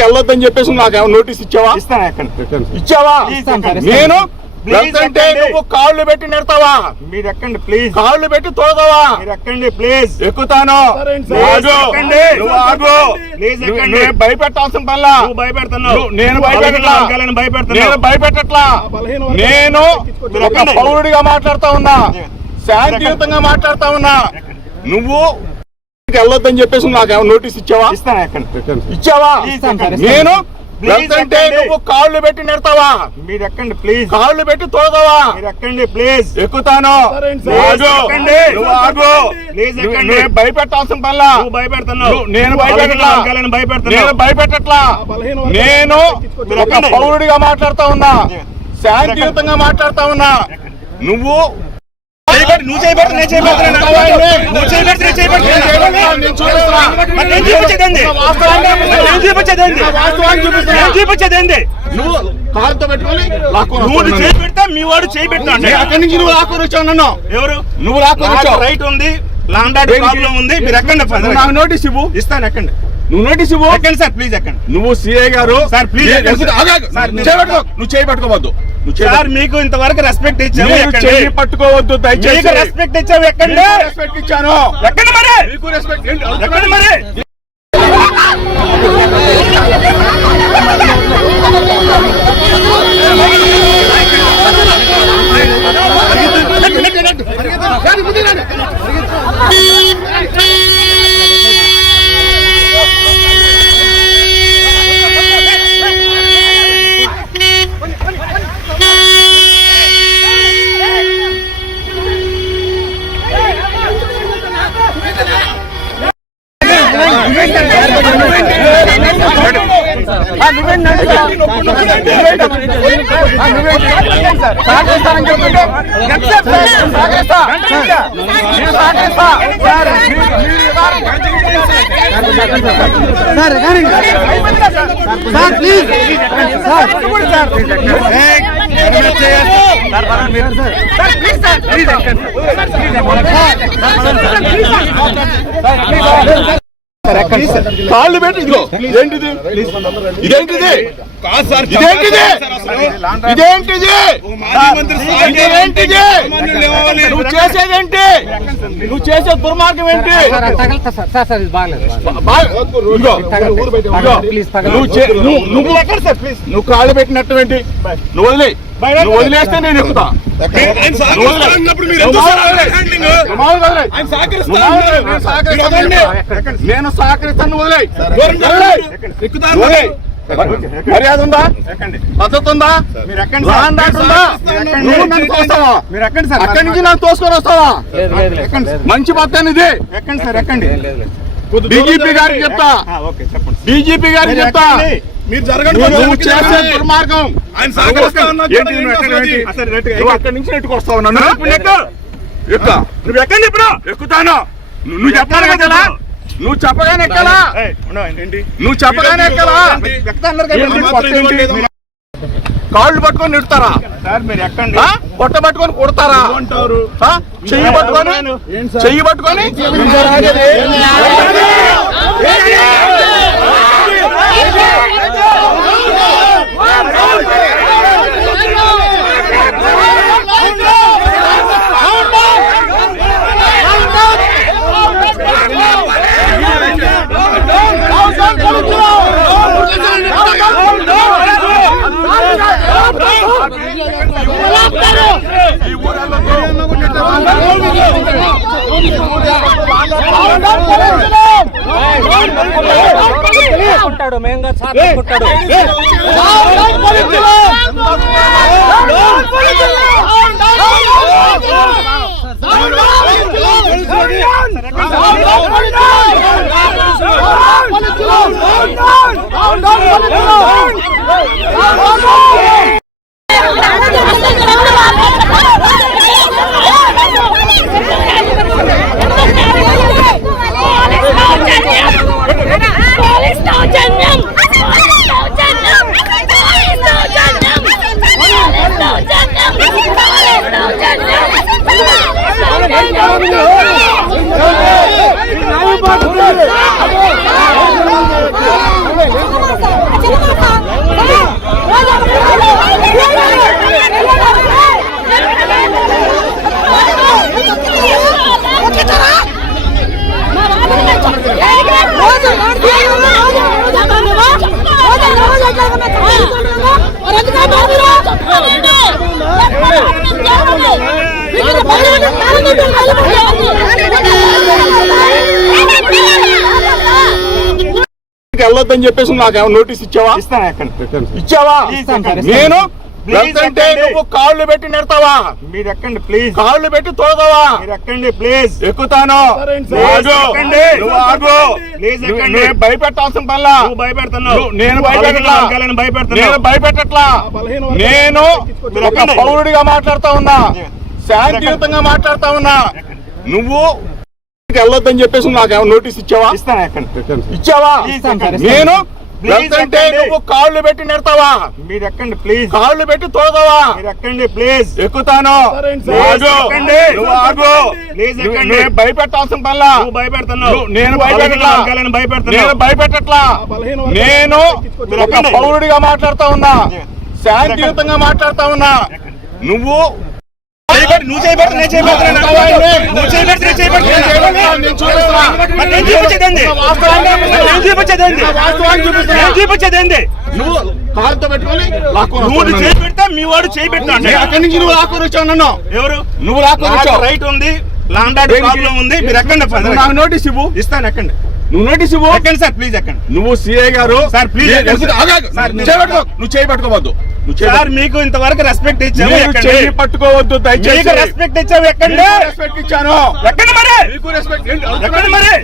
వెళ్ళొద్దని చెప్పేసి నాకు ఏమైనా నోటీస్ ఇచ్చావా? ఇచ్చావా? నేను వెళ్తుంటే నువ్వు కాళ్ళు పెట్టి నెడతావా? మీరు ఎక్కండి ప్లీజ్. కాళ్ళు పెట్టి తోడతావా? మీరు ఎక్కండి ప్లీజ్. ఎక్కుతాను. భయపెట్టాల్సిన పనిలా. భయపెడుతున్నావు. నేను భయపెట్టట్లా. నేను ఒక పౌరుడిగా మాట్లాడుతా ఉన్నా, శాంతియుతంగా మాట్లాడుతా ఉన్నా. నువ్వు వెళ్ళొద్దని చెప్పేసి నాకు ఏమైనా నోటీస్ ఇచ్చావా? ఇచ్చావా? నేను వెళ్తుంటే నువ్వు కాళ్ళు పెట్టి నెడతావా? మీరు ఎక్కండి ప్లీజ్. కాళ్ళు పెట్టి తోడతావా? మీరు ఎక్కండి ప్లీజ్. ఎక్కుతాను. భయపెట్టాల్సిన పనిలా. భయపెడుతున్నావు. నేను భయపెట్టట్లా. నేను ఒక పౌరుడిగా మాట్లాడుతా ఉన్నా, శాంతియుతంగా మాట్లాడుతా ఉన్నా. నువ్వు నువ్వు కాలుతో పెట్టుకొని మీ వాడు చేయబెట్టాడు. అక్కడి నుంచి నువ్వు లాక్కొని వచ్చావు. నన్ను ఎవరు? నువ్వు లాక్కొని వచ్చావు. రైట్ ఉంది, లాండ్ ఆర్డర్ ప్రాబ్లం ఉంది. మీరు ఎక్కండి. నాకు నోటీస్ ఇవ్వు. ఇస్తాను. ఎక్కండి. నువ్వు నోటీస్ ఇవ్వు. ఎక్కండి సార్ ప్లీజ్. ఎక్కండి. నువ్వు సిఐ గారు సార్ ప్లీజ్. నువ్వు చేయబట్టుకోవద్దు. సార్ మీకు ఇంతవరకు రెస్పెక్ట్ ఇచ్చాము. చేయి పట్టుకోవద్దు దయచేసి. రెస్పెక్ట్ ఇచ్చాము. ఎక్కండి. రెస్పెక్ట్ ఇచ్చాను. ఎక్కండి మరి. మీకు రెస్పెక్ట్ ఎక్కండి మరి. కాళ్ళు పెట్టి ఇదిగో. ఇదేంటిది? ఇదేంటిది? ఇదేంటిది? నువ్వు చేసేదేంటి? నువ్వు చేసే దుర్మార్గం ఏంటి? నువ్వు కాళ్ళు పెట్టినట్టు ఏంటి? నువ్వు వదిలేస్తే నేను ఎక్కుతా. నేను సహకరిస్తాను. మర్యాద ఉందా? పద్ధతి ఉందా? నువ్వు నన్ను తోస్తావా? అక్కడి నుంచి నన్ను తోసుకొని వస్తావా? మంచి పద్ధతి ఇది. ఎక్కండి సార్. ఎక్కండి. డీజీపీ గారికి చెప్తా. డీజీపీ గారికి చెప్తా. మీరు జరగండి. నువ్వు చేసే దుర్మార్గం. అక్కడి నుంచి నెట్టుకొస్తావు నన్ను. నువ్వు ఎక్కండి. ఇప్పుడు ఎక్కుతాను. నువ్వు చెప్పాలి కదా. నువ్వు చెప్పగానే ఎక్కలా. నువ్వు చెప్పగానే ఎక్కలా. కాళ్ళు పట్టుకొని నెడతారా? మీరు ఎక్కండి. పొట్ట పట్టుకొని కొడతారా? చెయ్యి పట్టుకొని ఉంటాడు. మేము కొట్టాడు. వెళ్ళొద్దని చెప్పేసి నాకు నోటీస్ ఇచ్చావా? ఇస్తాను ఎక్కండి. ఇచ్చావా? నేను Please వెళ్తుంటే ఎక్కండి. నువ్వు కాళ్ళు పెట్టి నెడతావా? మీరు ఎక్కండి ప్లీజ్. కాళ్ళు పెట్టి తోడతావా? మీరు ఎక్కండి ప్లీజ్. ఎక్కుతాను. Please ఆగు. ఎక్కండి. నువ్వు ఆగు. Please ఎక్కండి. నేను భయపెట్టాల్సిన పనిలా. నువ్వు భయపెడుతున్నావు. నేను భయపెట్టట్లా. వర్గాలను భయపెడుతున్నావు. నేను భయపెట్టట్లా. నేను మీరు ఒక ఎక్కండి. పౌరుడిగా మాట్లాడుతా ఉన్నా, శాంతియుతంగా మాట్లాడుతా ఉన్నా. నువ్వు వెళ్ళొద్దని చెప్పేసి నాకు నోటీస్ ఇచ్చావా? ఇస్తాను ఎక్కండి. ఇచ్చావా? Please ఎక్కండి. నేను Please వెళ్తుంటే ఎక్కండి. నువ్వు కాళ్ళు పెట్టి నెడతావా? మీరు ఎక్కండి ప్లీజ్. కాళ్ళు పెట్టి తోడతావా? మీరు ఎక్కండి ప్లీజ్. ఎక్కుతాను. Please ఆగు. ఎక్కండి. నువ్వు ఆగు. Please ఎక్కండి. నేను భయపెట్టాల్సిన పనిలా. నువ్వు భయపెడుతున్నావు. నేను భయపెట్టట్లా. వర్గాలను భయపెడుతున్నావు. నేను భయపెట్టట్లా. నేను మీరు ఒక ఎక్కండి. పౌరుడిగా మాట్లాడుతా ఉన్నా, శాంతియుతంగా మాట్లాడుతా ఉన్నా. నువ్వు నువ్వు చేయబెడతా నేను చేయబెడతాను. నువ్వు చేయబెడతా నేను చేయబెడతాను. నేను చూపిస్తున్నా. మరి నేను చూపించేదేంది? నేను చూపించేదేంది? నేను చూపించేదేంది? నువ్వు కాలుతో పెట్టుకొని లాక్కొని నువ్వు వస్తున్నావు. చేయబెడతా మీ వాడు చేయబెడతా అంటే అక్కడి నుంచి నువ్వు లాక్కొని వచ్చావు నన్ను. ఎవరు? నువ్వు లాక్కొని నాకు వచ్చావు. రైట్ ఉంది, లాండ్ ఆర్డర్ ప్రాబ్లం ఉంది. మీరు ఎక్కండి. నువ్వు నాకు నోటీస్ ఇవ్వు. ఇస్తాను ఎక్కండి. నువ్వు నోటీస్ ఇవ్వు. ఎక్కండి సార్ ప్లీజ్ ఎక్కండి. నువ్వు సిఐ గారు. సార్, ప్లీజ్ నేను ఎక్కండి. ఎందుకు- ఆగు, ఆగు. సార్, నువ్వు చేయబెట్టుకో. నువ్వు చేయబెట్టుకోవద్దు. నువ్వు సార్ చేయబెట్టు. మీకు ఇంతవరకు రెస్పెక్ట్ ఇచ్చాము. మీరు ఎక్కండి. చెయ్యి పట్టుకోవద్దు దయచేసి. మీకు రెస్పెక్ట్ ఇచ్చాము. ఎక్కండి. మీకు రెస్పెక్ట్ ఇచ్చాను. ఎక్కండి మరి. మీకు రెస్పెక్ట్ ఏంటి? ఎక్కండి మరి.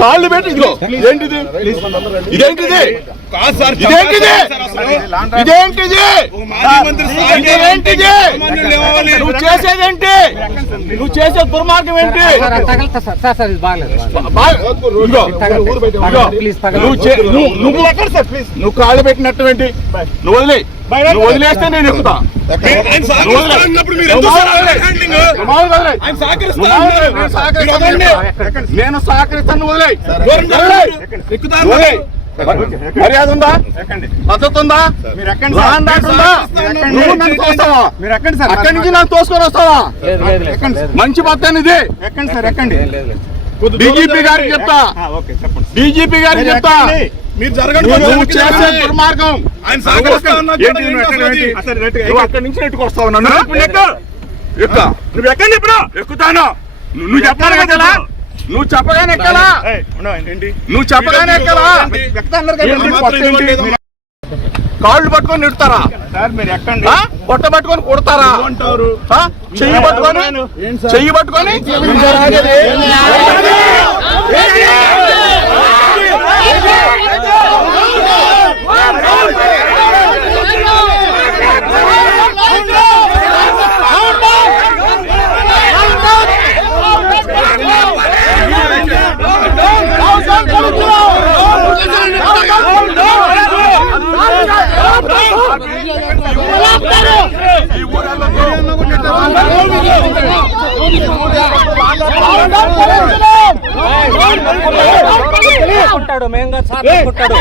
కాళ్ళు పెట్టి ఇదిగో. ఇదేంటిది? ఇదేంటిది? ఇదేంటిది? ఇదేంటిది? ఇదేంటిది? నువ్వు చేసేదేంటి? నువ్వు చేసే దుర్మార్గం ఏంటి? ఇదిగో. నువ్వు కాళ్ళు పెట్టినట్టు ఏంటి? నువ్వు వదిలే. నువ్వు వదిలేస్తే నేను ఎక్కుతా. నువ్వు వదిలే. నేను సహకరిస్తాను. వదిలే. మర్యాద ఉందా? పద్ధతి ఉందా? మీరు ఎక్కండి లా సార్. అండ్ ఆర్డర్ ఉందా? నువ్వు నన్ను తోస్తావా? మీరు ఎక్కండి సార్. అక్కడి నుంచి నన్ను తోసుకొని వస్తావా? ఎక్కండి సార్. మంచి పద్ధతి ఇది. ఎక్కండి సార్ ఎక్కండి. డీజీపీ గారికి చెప్తా. ఓకే చెప్పండి. డీజీపీ గారికి చెప్తా. మీరు జరగండి. నువ్వు చేసే దుర్మార్గం. ఆయన సహకరిస్తా అన్నారు ఏంటి కదా, నువ్వు ఎక్కడ ఏంటి ఏంటి? అసలు రెట్టు నువ్వు అక్కడి నుంచి నెట్టుకొస్తావు నన్ను. ఇప్పుడు ఎక్కు. ఎక్కు. నువ్వు ఎక్కండి ఇప్పుడు. ఎక్కుతాను. నువ్వు చెప్పాలి కదా ఇలా? నువ్వు చెప్పగానే ఎక్కలా? ఏయ్, ఉండవు, ఏంటి? నువ్వు చెప్పగానే ఎక్కలా? ఎక్కుతా అన్నారు కదా. ఏంటి కొత్త ఏంటి? కాళ్ళు పట్టుకొని నెడతారా? సార్ మీరు ఎక్కండి. ఆ? పొట్ట పట్టుకొని కొడతారా? ఆ? చెయ్యి పట్టుకొని చెయ్యి పట్టుకొని కొట్టాడు మేము సార్ కొట్టాడు